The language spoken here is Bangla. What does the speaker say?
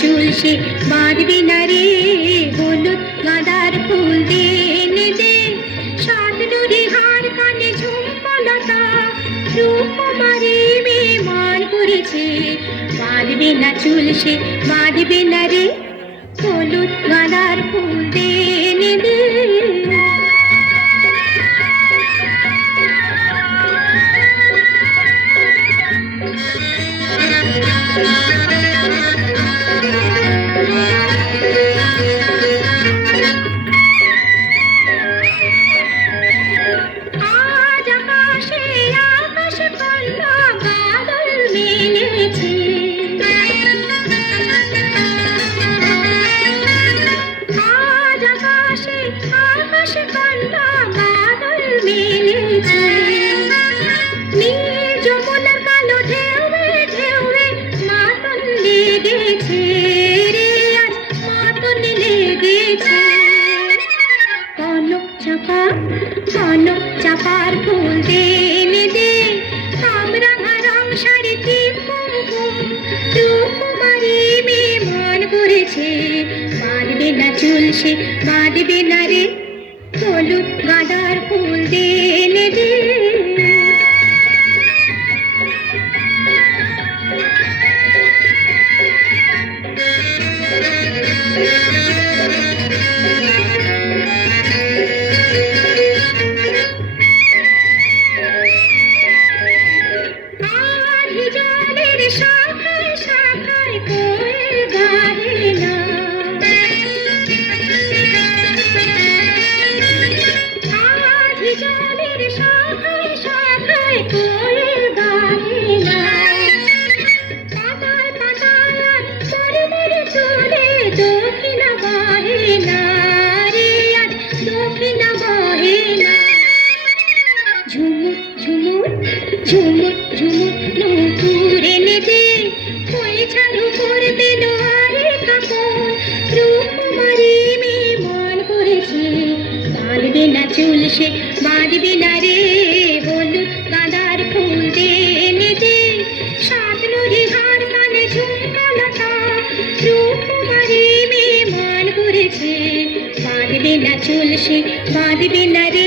চুল সে বাঁধবে না রে, হলুদ গাঁদার ফুল দে এনে দে, সাত নুরি হার কানে ঝুমকলতা, রূপকুমারী মেয়ে মান করেছে, বাঁধবে না চুল সে বাঁধবে না রে, হলুদ গাঁদার ফুল দে এনে দে। আজ আকাশে আকাশ কন্যা বাদল মেলেছে, আজ আকাশে আকাশ কন্যা বাদল মেলেছে, নীল যমুনার কালো ঢেউয়ে ঢেউয়ে মাতন লেগেছে রে, আজ মাতন লেগেছে। কনক চাপা কনক চাপার ফুল দে এনে দে, কামরাঙা রং শাড়িতে কুমকুম, রূপকুমারী মেয়ে মান করেছে, বাঁধবে না চুল সে বাঁধবে না রে, হলুদ গাঁদার ফুল দে এনে দে। আধি জলের শাখায় শাখায় কোয়েল গাহে না, আধি জলের শাখায় শাখায় কোয়েল গাহে না, পাতায় পাতায় আর পর্বত চলে দক্ষিণ বাহে না রে, আজ দক্ষিণ বাহে না। ঝুমুর ঝুমুর ঝুমুর ঝুমুর নূপুর এনে দে, ওই ঝাড়ু করবে লোহারে কাপড়, রূপকুমারী মেয়ে মান করেছে, বাঁধবে না চুল সে বাঁধবে না রে, হলুদ গাঁদার ফুল দে এনে দে, সাত নুরি হার কানে ঝুমকলতা, রূপকুমারী মেয়ে মান করেছে, বাঁধবে না চুল সে বাঁধবে না রে।